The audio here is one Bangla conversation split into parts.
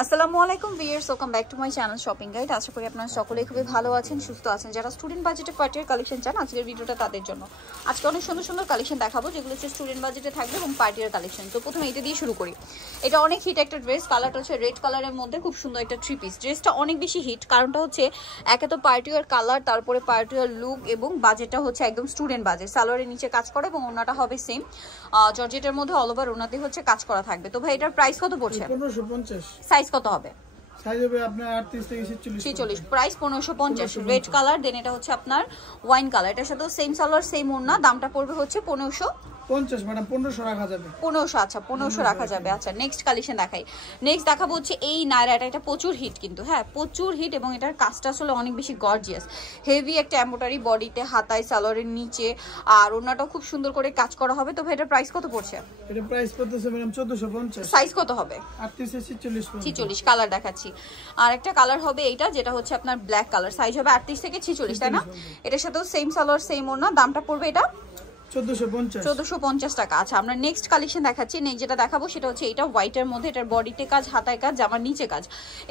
আসসালামু আলাইকুম viewers, welcome back to my channel shopping guide. আশা করি আপনারা সকলেই খুবই ভালো আছেন, সুস্থ আছেন। যারা স্টুডেন্ট বাজেটে পার্টির কালেকশন চান, আজকের ভিডিওটা তাদের জন্য। আজকে অনেক সুন্দর সুন্দর কালেকশন দেখাবো, যেগুলো হচ্ছে স্টুডেন্ট বাজেটে থাকবে এবং পার্টির কালেকশন। তো প্রথমে এটা দিয়ে শুরু করি। এটা অনেক হিট একটা ড্রেস, কালারটা হচ্ছে রেড কালারের মধ্যে, খুব সুন্দর একটা থ্রি পিস। ড্রেসটা অনেক বেশি হিট, কারণটা হচ্ছে একে তো পার্টিওয়ার কালার, তারপরে পার্টিওয়ার লুক এবং বাজেটটা হচ্ছে একদম স্টুডেন্ট বাজেট। সালোয়ারের নিচে কাজ করা এবং ওনাটা হবে সেম জর্জেটের মধ্যে, অল ওভার ওনাতে হচ্ছে কাজ করা থাকবে। তো ভাই এটার প্রাইস কত পড়ছে? 1550। সাইজ কত হবে? সাইজ হবে আপনার 38 থেকে 46। প্রাইস 1550। রেড কালার, দেন এটা হচ্ছে আপনার ওয়াইন কালার। এটার সাথে সেম সালোয়ার সেম ওড়না, দামটা পড়বে হচ্ছে 1550 ম্যাডাম। 1500 রাখা যাবে। 1500। আচ্ছা 1500 রাখা যাবে। আচ্ছা নেক্সট কালেকশন দেখাই। নেক্সট দেখাবো হচ্ছে এই নায়রাটা। এটা প্রচুর হিট কিন্তু, হ্যাঁ প্রচুর হিট, এবং এটার কাজটা আসলে অনেক বেশি গর্জিয়াস। হেভি একটা এমব্রয়ডারি বডিতে, হাতায়, সালোয়ারের নিচে, আর ওড়নাটাও খুব সুন্দর করে কাজ করা হবে। তো ভাই এটার প্রাইস কত পড়ছে? এটা প্রাইস পড়তেছে ম্যাডাম 1450। সাইজ কত হবে? 38 থেকে 46। কালার দেখাচ্ছি। আর একটা কালার হবে এইটা, যেটা হচ্ছে আপনার ব্ল্যাক কালার। সাইজ হবে 38 থেকে 46, তাই না? এটার সাথেও সেম সালোয়ার সেম ওড়না, দামটা পড়বে এটা 1450 টাকা। আচ্ছা আমরা নেক্সট কালেকশন দেখাচ্ছি। নেক্সট যেটা দেখাবো সেটা হচ্ছে এটা হোয়াইটের মধ্যে, এটার বডিতে কাজ, হাতায় কাজ, জামার নিচে কাজ,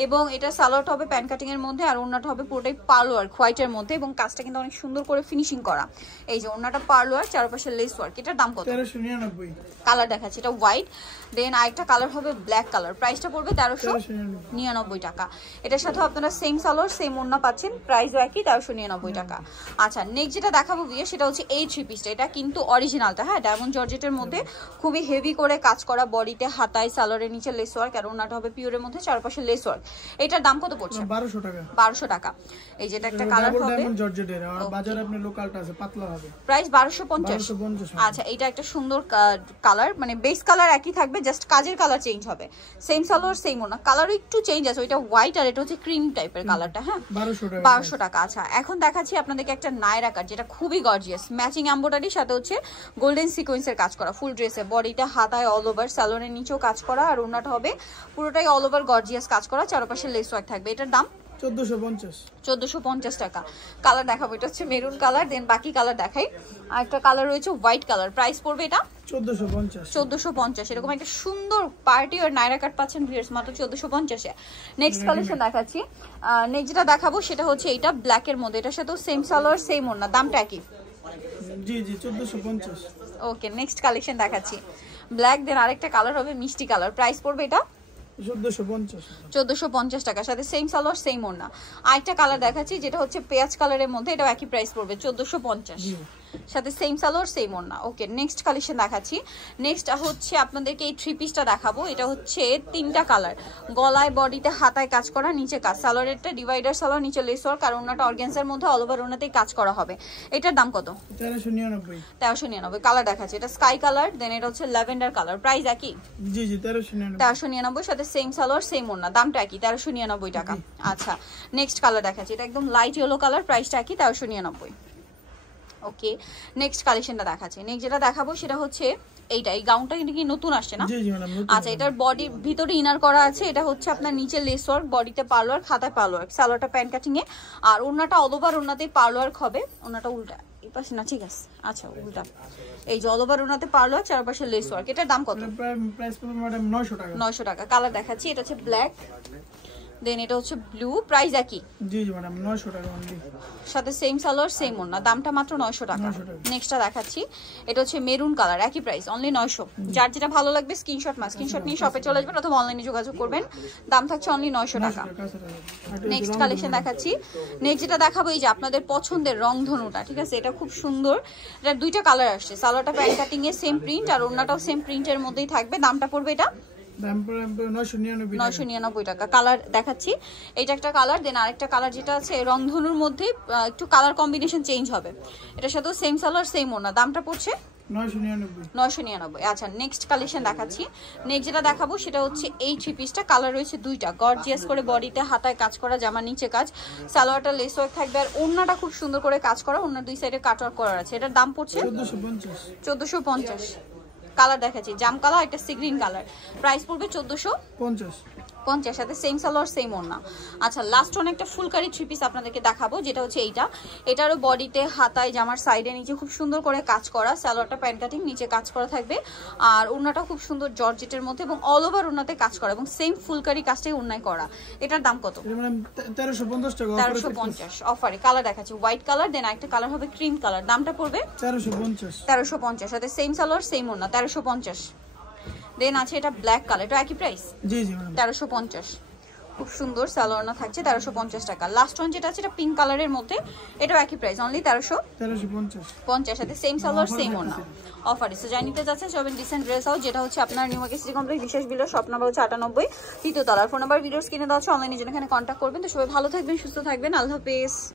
এবং এটা সালোয়ারটা হবে প্যান কাটিং এর মধ্যে, আর ওড়নাটা হবে পুরোটাই পার্ল ওয়ার্ক হোয়াইটের মধ্যে, এবং কাজটা কিন্তু অনেক সুন্দর করে ফিনিশিং করা। এই যে ওড়নাটা পার্ল ওয়ার্ক, চারপাশে লেস ওয়ার্ক। এটার দাম কত? 1399। কালার দেখাচ্ছি, এটা হোয়াইট, দেন আরেকটা কালার হবে ব্ল্যাক কালার। প্রাইসটা পড়বে 1399 টাকা। এটার সাথে আপনারা সেম সালোয়ার সেম ওড়না পাচ্ছেন, প্রাইসও একই, 1399 টাকা। আচ্ছা নেক্সট যেটা দেখাবো বিয়ে, সেটা হচ্ছে এই থ্রি পিসটা। এটা কিন্তু অরিজিনালটা, হ্যাঁ ডায়মন্ড জর্জেটের মধ্যে, খুবই হেভি করে কাজ করা, বডিতে, হাতায়, সালোয়ারের নিচে লেস ওয়ার্ক, আর ওড়নাটা হবে পিওরের মধ্যে, চারপাশে লেস ওয়ার্ক। এটার দাম কত পড়ছে? 1200 টাকা। 1200 টাকা। এই যেটা একটা কালার হবে ডায়মন্ড জর্জেটের, আর বাজারে আপনি লোকালটা আছে পাতলা হবে, প্রাইস 1250। আচ্ছা এটা একটা সুন্দর কালার, মানে বেস কালার একই থাকবে, জাস্ট কাজের কালার চেঞ্জ হবে। সেম সালোয়ার সেম ওড়না, কালারও একটু চেঞ্জ আছে। ওইটা হোয়াইট আর এটা হচ্ছে ক্রিম টাইপের কালারটা, হ্যাঁ 1200 টাকা। আচ্ছা এখন দেখাচ্ছি আপনাদেরকে একটা নায়রা কাট, যেটা খুবই গর্জিয়াস, ম্যাচিং এমব্রয়ডারির সাথে হচ্ছে গোল্ডেন সিকোয়েন্সের কাজ করা, ফুল ড্রেসে, বডিটা, হাতায় অল ওভার, সালোয়ারের নিচেও কাজ করা, আর ওড়নাটা হবে পুরোটাই অল ওভার গর্জিয়াস কাজ করা, চারপাশে লেস ওয়ার্ক থাকবে। এটার দাম 1450 টাকা। কালার দেখাবো, এটা হচ্ছে মেরুন কালার, দেন বাকি কালার দেখাই। আর একটা কালার রয়েছে হোয়াইট কালার। প্রাইস পড়বে এটা 1450। এরকম একটা সুন্দর পার্টি আর নায়রা কাট পাচ্ছেন ভিউয়ার্স মাত্র 1450-এ। নেক্সট কালেকশন দেখাচ্ছি। নেক্সট যেটা দেখাবো সেটা হচ্ছে এইটা ব্ল্যাকের মধ্যে, এটার সাথেও সেম সালোয়ার সেম ওড়না, দামটা একই। জি 1450। ওকে নেক্সট কালেকশন দেখাচ্ছি ব্ল্যাক, দেন আরেকটা কালার হবে মিষ্টি কালার। প্রাইস পড়বে এটা 1450 টাকা, সাথে সেম সালোয়ার সেম ওড়না। আরেকটা কালার দেখাচ্ছি যেটা হচ্ছে পেঁয়াজ কালারের মধ্যে, এটাও একই প্রাইস পড়বে 1450, সাথে সেম সালোয়ার সেম ওড়না। ওকে নেক্সট কালেকশন দেখাচ্ছি। নেক্সট হচ্ছে আপনাদেরকে এই থ্রি পিসটা দেখাবো। এটা হচ্ছে তিনটা কালার, গলায়, বডিতে, হাতায় কাজ করা, নিচে কাজ, সালোয়ারেরটা ডিভাইডার সালোয়ার, নিচে লেস ওয়ার্ক, আর ওড়নাটা অর্গানজার মধ্যে, অল ওভার ওড়নাতেই কাজ করা হবে। এটার দাম কত? 1399। কালার দেখাচ্ছি, এটা স্কাই কালার, দেন এটা হচ্ছে ল্যাভেন্ডার কালার। প্রাইস একই? জি 1399, সাথে সেম সালোয়ার সেম ওড়না, দামটা একই, 1399 টাকা। আচ্ছা নেক্সট কালার দেখাচ্ছি, এটা একদম লাইট ইয়েলো কালার, প্রাইসটা একই, 1399। ওকে নেক্সট কালেকশনটা দেখাচ্ছি। নেক্সট যেটা দেখাবো সেটা হচ্ছে এইটা। এই গাউনটা কিন্তু কি নতুন আসছে না? আচ্ছা এটার বডির ভিতরে ইনার করা আছে, এটা হচ্ছে আপনার নিচে লেস ওয়ার্ক, বডিতে পার্ল ওয়ার্ক, হাতায় পার্ল ওয়ার্ক, সালোয়ারটা প্যান কাটিং এ, আর ওড়নাটা অল ওভার ওড়নাতে পার্ল ওয়ার্ক হবে। ওড়নাটা উল্টা এই পাশে না, ঠিক আছে আচ্ছা উল্টা, এই যে অল ওভার ওড়নাতে পার্ল ওয়ার্ক, চারপাশে লেস ওয়ার্ক। এটার দাম কত? প্রাইস পড়বে ম্যাডাম 900 টাকা। 900 টাকা। কালার দেখাচ্ছি, এটা হচ্ছে ব্ল্যাক, দেন এটা হচ্ছে ব্লু, প্রাইস একই। জি ম্যাডাম 900 টাকা অনলি, সাথে সেম সালোয়ার সেম ওড়না, দামটা মাত্র 900 টাকা। নেক্সটটা দেখাচ্ছি, এটা হচ্ছে মেরুন কালার, একই প্রাইস অনলি 900। যার যেটা ভালো লাগবে স্ক্রিনশট নিয়ে শপে চলে আসবেন অথবা অনলাইনে যোগাযোগ করবেন, দাম থাকছে অনলি 900 টাকা। নেক্সট কালেকশন দেখাচ্ছি। নেক্সট যেটা দেখাবো এই যে আপনাদের পছন্দের রংধনুটা, ঠিক আছে, এটা খুব সুন্দর। এটা দুইটা কালার আসছে, সালোয়ারটা প্যান কাটিং এ সেম প্রিন্ট, আর ওড়নাটাও সেম প্রিন্টের মধ্যেই থাকবে। দামটা পড়বে এটা 999 টাকা। কালার দেখাচ্ছি, এইটা একটা কালার, দেন আরেকটা কালার যেটা আছে রংধনুর মধ্যে, একটু কালার কম্বিনেশন চেঞ্জ হবে। এটার সাথেও সেম সালোয়ার সেম ওড়না, দামটা পড়ছে 999। আচ্ছা নেক্সট কালেকশন দেখাচ্ছি। নেক্সট যেটা দেখাবো সেটা হচ্ছে এই থ্রি পিসটা। কালার রয়েছে দুইটা, গর্জিয়াস করে বডিতে, হাতায় কাজ করা, জামা নিচে কাজ, সালোয়ারটা লেস ওয়ার্ক থাকবে, আর ওড়নাটা খুব সুন্দর করে কাজ করা, ওড়নার দুই সাইডে কাট ওয়ার্ক করা আছে। এটার দাম পড়ছে 1450। কালার দেখাচ্ছি জাম কালার, একটা সি গ্রিন কালার, প্রাইস পড়বে 1450। 50 সাথে সেম সালোয়ার সেম ওড়না। আচ্ছা লাস্ট ওয়ান একটা ফুলকারি থ্রি পিস আপনাদেরকে দেখাবো, যেটা হচ্ছে এইটা। এটারও বডিতে, হাতায়, জামার সাইডে, নিচে খুব সুন্দর করে কাজ করা। সালোয়ারটা প্যান্ট কাটিং, নিচে কাজ করা থাকবে। আর ওড়নাটা খুব সুন্দর জর্জেটের মধ্যে এবং অল ওভার ওড়নাতে কাজ করা এবং সেম ফুলকারি কাজটাই ওড়নায় করা। এটার দাম কত? ম্যাডাম 1350 টাকা। 1350 অফারে। কালার দেখাচ্ছি হোয়াইট কালার, দেন একটা কালার হবে ক্রিম কালার। দামটা পড়বে 1350 সাথে সেম সালোয়ার সেম ওড়না 1350। দেন আছে এটা ব্ল্যাক কালার, এটা একই প্রাইস। জি জি ম্যাডাম 1350। খুব সুন্দর সালোয়ারনা থাকছে 1350 টাকা। লাস্ট ওয়ান যেটা আছে এটা পিঙ্ক কালারের মধ্যে, এটাও একই প্রাইস, অনলি 1350 সাথে সেম সালোয়ার সেম ওড়না অফারে। সো যাই নিতে যাচ্ছেন সবেন ডিসেন্ট ড্রেস হাউস, যেটা হচ্ছে আপনার নিউ মার্কেট সিটি কমপ্লেক্স বিশেষ বিল্ডার, শপ নাম্বার হচ্ছে 98, তৃতীয় তলার। ফোন নাম্বার ভিডিওস কিনে দেওয়া হচ্ছে, অনলাইনে যেখানে কন্ট্যাক্ট করবেন। তো সবাই ভালো থাকবেন, সুস্থ থাকবেন, আল্লাহ হাফেজ।